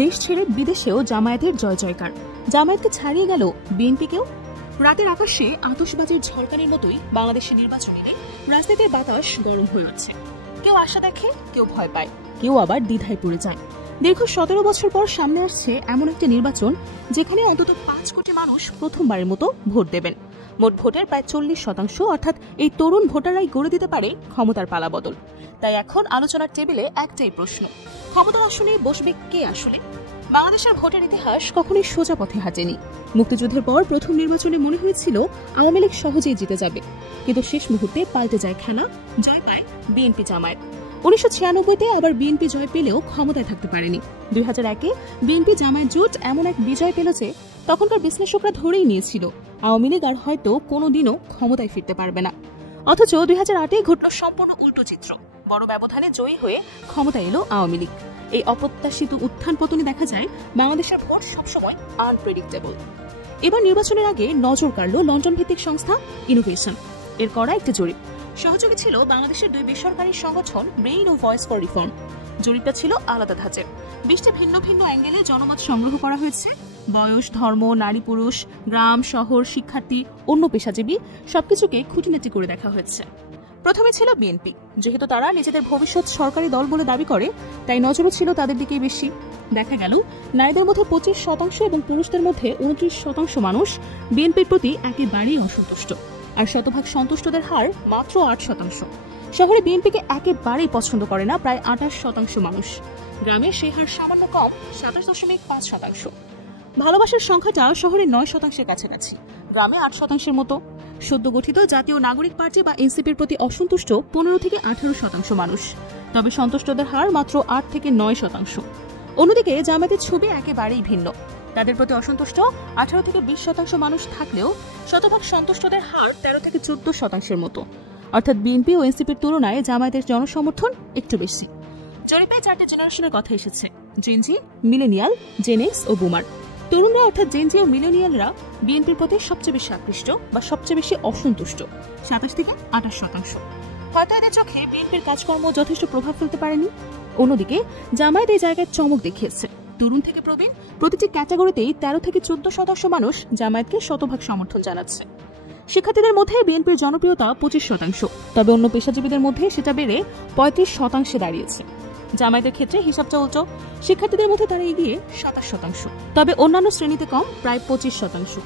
দেশ ছেড়ে বিদেশেও জামায়াতের জয় জয়কার। জামায়াতকে ছাড়িয়ে গেল বিএনপিকেও। রাতের আকাশে আতশবাজির ঝলকানির মতোই বাংলাদেশের নির্বাচনী রাজনীতির বাতাস গরম হয়ে উঠছে। কেউ আশা দেখে, কেউ ভয় পায়, কেউ আবার দ্বিধায় পড়ে যায়। দীর্ঘ 17 বছর পর সামনে আসছে এমন একটা নির্বাচন যেখানে অন্তত 5 কোটি মানুষ প্রথমবারের মতো ভোট দেবেন। মোট ভোটের প্রায় 40%, অর্থাৎ এই তরুণ ভোটাররাই গড়ে দিতে পারে ক্ষমতার পালাবদল। তাই এখন আলোচনার টেবিলে একটাই প্রশ্ন, ক্ষমতার আসনে বসবে কে আসলে? বাংলাদেশের ভোটের ইতিহাস কখনোই সোজা পথে হাঁটেনি। মুক্তিযুদ্ধের পর প্রথম নির্বাচনে মনে হয়েছিল আওয়ামী লীগ সহজেই জিতে যাবে, কিন্তু শেষ মুহূর্তে পাল্টে যায় খেলা, জয় পায় বিএনপি জামায়াত। 1996-তে আবার বিএনপি জয় পেলেও ক্ষমতায় থাকতে পারেনি। 2001-এ বিএনপি জামায়াত জোট এমন এক বিজয় পেল যে তখনকার বিশ্লেষকরা ধরেই নিয়েছিল আওয়ামী লীগ আর হয়তো কোনোদিনও ক্ষমতায় ফিরতে পারবে না। অথচ 2008-এ ঘটল সম্পূর্ণ উল্টো চিত্র। বড় ব্যবধানে জয়ী হয়ে ক্ষমতায় এলো আওয়ামী লীগ। এই অপ্রত্যাশিত উত্থান পতনে দেখা যায় বাংলাদেশের ভোট সবসময় আনপ্রেডিক্টেবল। এবার নির্বাচনের আগে নজর কাড়ল লন্ডন ভিত্তিক সংস্থা ইনোভেশন এর করা একটি জরিপ। সহযোগী ছিল বাংলাদেশের 2 বেসরকারি সংগঠন ব্রেইন ও ভয়েস ফর রিফর্ম। জরিপটা ছিল আলাদা ধাঁচের। 20টি ভিন্ন ভিন্ন অ্যাঙ্গেলে জনমত সংগ্রহ করা হয়েছে। বয়স, ধর্ম, নারী পুরুষ, গ্রাম শহর, শিক্ষার্থী, অন্য পেশাজীবী সবকিছুকে খুঁটিনাটি করে দেখা হয়েছে। প্রথমে ছিল বিএনপি। যেহেতু তারা নিজেদের ভবিষ্যৎ সরকারি দল বলে দাবি করে, তাই নজরও ছিল তাদের দিকেই বেশি। দেখা গেল নারীদের মধ্যে 25% এবং পুরুষদের মধ্যে 29% মানুষ বিএনপির প্রতি একেবারেই অসন্তুষ্ট, আর শতভাগ সন্তুষ্টদের হার মাত্র 8%। শহরে বিএনপিকে একেবারেই পছন্দ করে না প্রায় 28% মানুষ। গ্রামে সেই হার সামান্য কম, 27.5%। ভালোবাসার সংখ্যাটা শহরে 9%-এর কাছাকাছি, গ্রামে 8%-এর মতো। সদ্য গঠিত জাতীয় নাগরিক পার্টি বা এনসিপির প্রতি অসন্তুষ্ট 15-18% মানুষ, তবে সন্তুষ্টদের হার মাত্র 8-9%। অন্যদিকে জামায়াতের ছবি একেবারেই ভিন্ন। তাদের প্রতি অসন্তুষ্ট 18-20% মানুষ থাকলেও শতভাগ সন্তুষ্টদের হার 13-14%-এর মতো, অর্থাৎ বিএনপি ও এনসিপির তুলনায় জামায়াতের জনসমর্থন একটু বেশি। জরিপে 4টে জেনারেশনের কথা এসেছে: জেনজি, মিলেনিয়াল, জেনএক্স ও বুমার। তরুণরা অর্থাৎ জেনজি ও মিলেনিয়ালরা বিএনপির প্রতি সবচেয়ে বেশি আকৃষ্ট বা সবচেয়ে বেশি অসন্তুষ্ট, 27-28%। হয়তো এদের চোখে বিএনপির কাজকর্ম যথেষ্ট প্রভাব ফেলতে পারেনি। অন্যদিকে জামায়াত এই জায়গায় চমক দেখিয়েছে। তরুণ থেকে প্রবীণ প্রতিটি ক্যাটাগরিতেই 13-14% মানুষ জামায়াতকে শতভাগ সমর্থন জানাচ্ছে। শিক্ষার্থীদের মধ্যে বিএনপির জনপ্রিয়তা 25%, তবে অন্য পেশাজীবীদের মধ্যে সেটা বেড়ে 35%-এ দাঁড়িয়েছে। জামায়াতের ক্ষেত্রে হিসাবটা উল্টো, শিক্ষার্থীদের মধ্যে তারা এগিয়ে 27%, তবে অন্যান্য শ্রেণীতে কম, প্রায় 25%।